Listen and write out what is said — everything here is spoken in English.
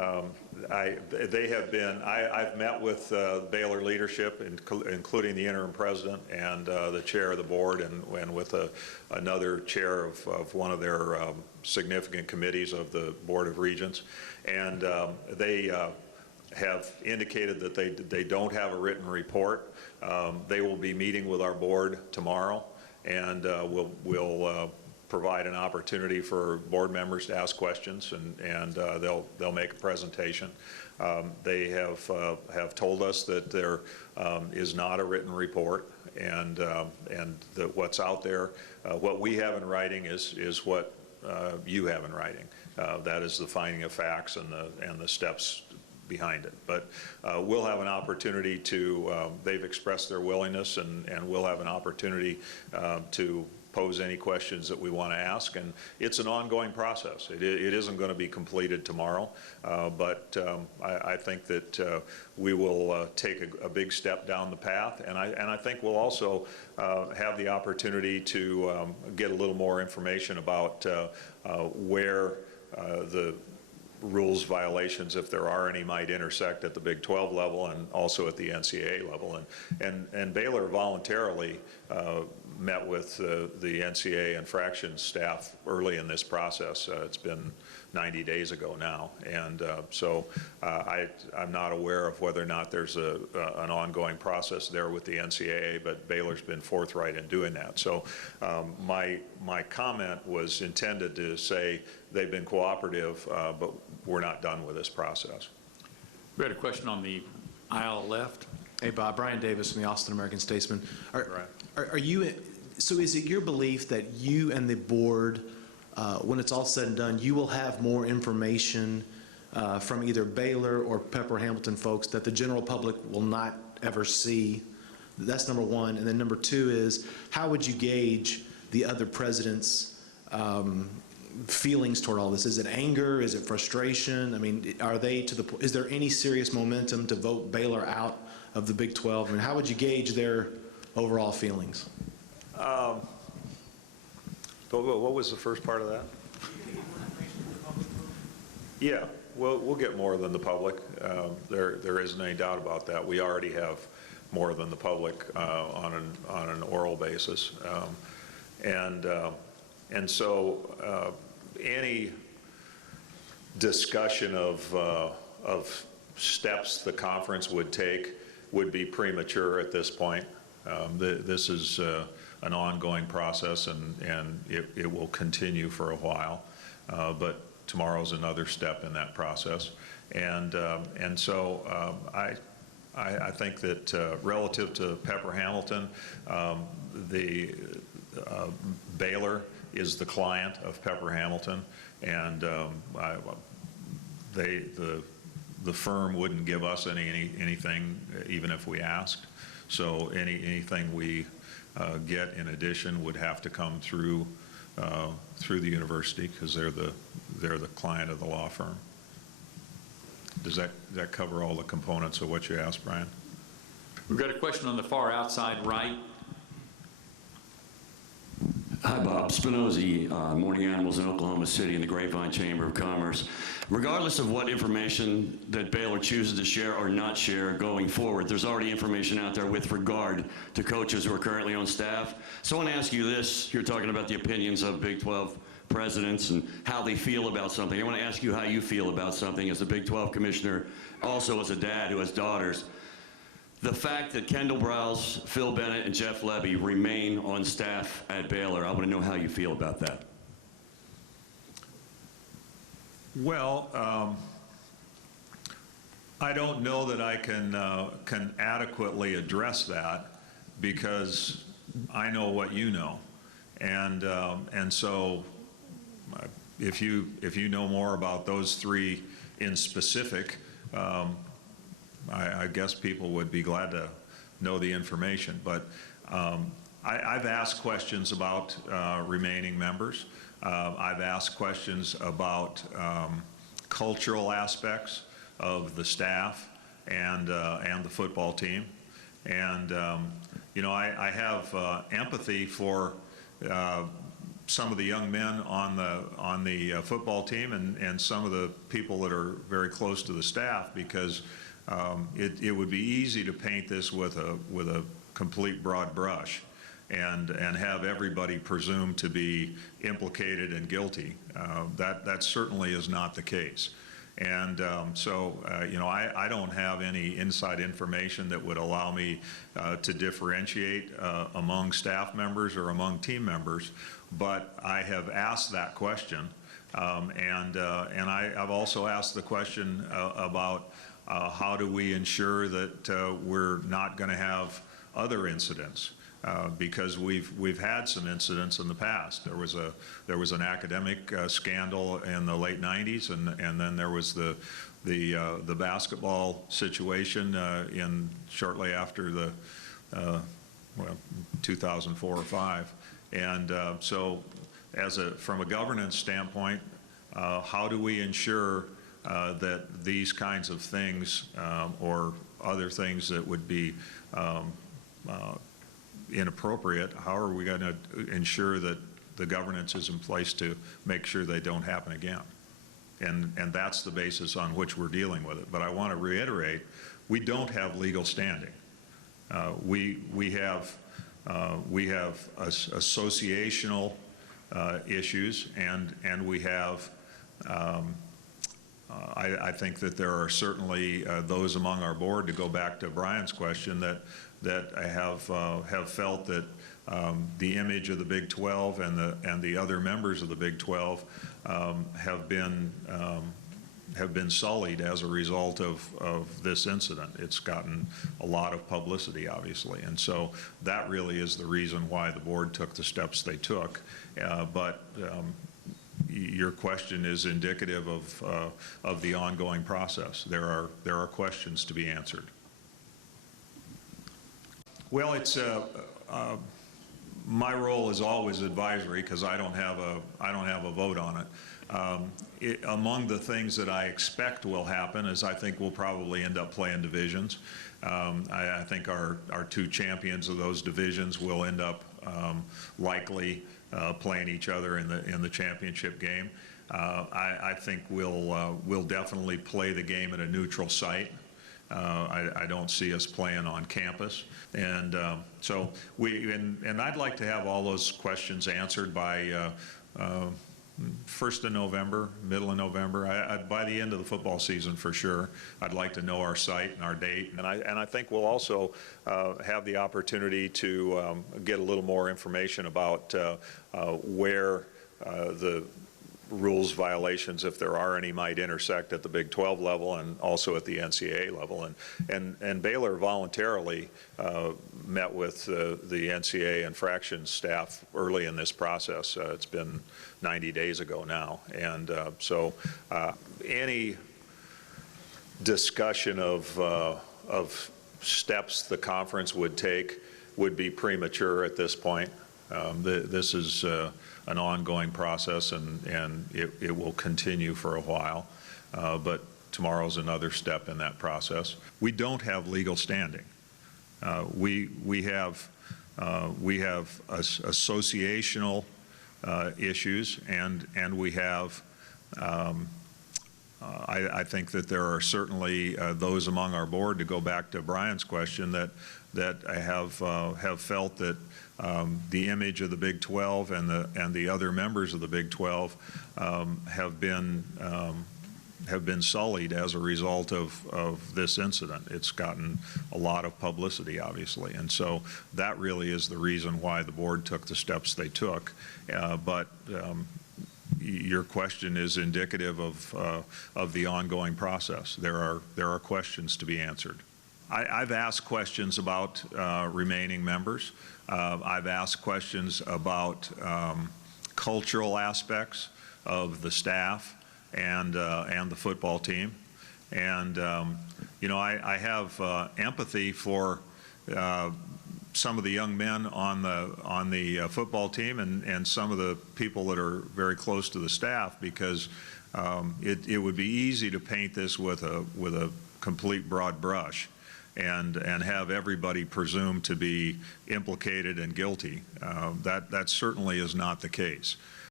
They have been, I've met with Baylor leadership, including the interim president and the chair of the board, and with another chair of one of their significant committees of the Board of Regents. And they have indicated that they don't have a written report. They will be meeting with our board tomorrow, and we'll provide an opportunity for board members to ask questions, and they'll make a presentation. They have told us that there is not a written report, and that what's out there, what we have in writing is what you have in writing. That is the finding of facts and the steps behind it. But we'll have an opportunity to, they've expressed their willingness, and we'll have an opportunity to pose any questions that we want to ask, and it's an ongoing process. It isn't going to be completed tomorrow, but I think that we will take a big step down the path, and I think we'll also have the opportunity to get a little more information about where the rules violations, if there are any, might intersect at the Big 12 level and also at the NCAA level. And Baylor voluntarily met with the NCAA infractions staff early in this process. It's been 90 days ago now, and so I'm not aware of whether or not there's an ongoing process there with the NCAA, but Baylor's been forthright in doing that. So my comment was intended to say they've been cooperative, but we're not done with this process. We had a question on the aisle left. Hey, Bob. Brian Davis from the Austin American-Statesman. Are you? So is it your belief that you and the board, when it's all said and done, you will have more information from either Baylor or Pepper Hamilton folks that the general public will not ever see? That's number one. And then number two is, how would you gauge the other presidents' feelings toward all this? Is it anger? Is it frustration? I mean, are they to the? Is there any serious momentum to vote Baylor out of the Big 12? I mean, how would you gauge their overall feelings? What was the first part of that? Yeah, we'll get more than the public. There isn't any doubt about that. We already have more than the public on an oral basis, and so any discussion of steps the conference would take would be premature at this point. This is an ongoing process, and it will continue for a while. But tomorrow's another step in that process, and so I think that relative to Pepper Hamilton, the Baylor is the client of Pepper Hamilton, and the firm wouldn't give us anything even if we asked. So anything we get in addition would have to come through the university, because they're the client of the law firm. Does that cover all the components of what you asked, Brian? We've got a question on the far outside right. Hi, Bob. Spinozzi, Morning Animals in Oklahoma City in the Grapevine Chamber of Commerce. Regardless of what information that Baylor chooses to share or not share going forward, there's already information out there with regard to coaches who are currently on staff. So I want to ask you this. You're talking about the opinions of Big 12 presidents and how they feel about something. I want to ask you how you feel about something as a Big 12 commissioner, also as a dad who has daughters. The fact that Kendall Browse, Phil Bennett, and Jeff Levy remain on staff at Baylor, I want to know how you feel about that. Well, I don't know that I can adequately address that, because I know what you know, and so if you know more about those three in specific, I guess people would be glad to know the information. But I've asked questions about remaining members. I've asked questions about cultural aspects of the staff and the football team. And you know, I have empathy for some of the young men on the football team and some of the people that are very close to the staff, because it would be easy to paint this with a complete broad brush and have everybody presumed to be implicated and guilty. That certainly is not the case. And you know, I don't have any inside information that would allow me to differentiate among staff members or among team members, but I have asked that question, and I've also asked the question about how do we ensure that we're not going to have other incidents. Because we've had some incidents in the past. There was an academic scandal in the late '90s, and then there was the basketball situation shortly after the 2004 or 5. And so, from a governance standpoint, how do we ensure that these kinds of things or other things that would be inappropriate, how are we going to ensure that the governance is in place to make sure they don't happen again? And that's the basis on which we're dealing with it. But I want to reiterate, we don't have legal standing. We have associational issues, and we have I think that there are certainly those among our board, to go back to Brian's question, that have felt that the image of the Big 12 and the other members of the Big 12 have been sullied as a result of this incident. It's gotten a lot of publicity, obviously, and so that really is the reason why the board took the steps they took. But your question is indicative of the ongoing process. There are questions to be answered. Well, it's my role is always advisory, because I don't have a vote on it. Among the things that I expect will happen is I think we'll probably end up playing divisions. I think our two champions of those divisions will end up likely playing each other in the championship game. I think we'll definitely play the game at a neutral site. I don't see us playing on campus, and so I'd like to have all those questions answered by 1st of November, middle of November. By the end of the football season, for sure, I'd like to know our site and our date, and I think we'll also have the opportunity to get a little more information about where the rules violations, if there are any, might intersect at the Big 12 level and also at the NCAA level. And Baylor voluntarily met with the NCAA infractions staff early in this process. It's been 90 days ago now. And so any discussion of steps the conference would take would be premature at this point. This is an ongoing process, and it will continue for a while, but tomorrow's another step in that process. We don't have legal standing. We have associational issues, and we have I think that there are certainly those among our board, to go back to Brian's question, that have felt that the image of the Big 12 and the other members of the Big 12 have been sullied as a result of this incident. It's gotten a lot of publicity, obviously, and so that really is the reason why the board took the steps they took. But your question is indicative of the ongoing process. There are questions to be answered. I've asked questions about remaining members. I've asked questions about cultural aspects of the staff and the football team, and you know, I have empathy for some of the young men on the football team and some of the people that are very close to the staff, because it would be easy to paint this with a complete broad brush. and have everybody presumed to be implicated and guilty. That certainly is not the case.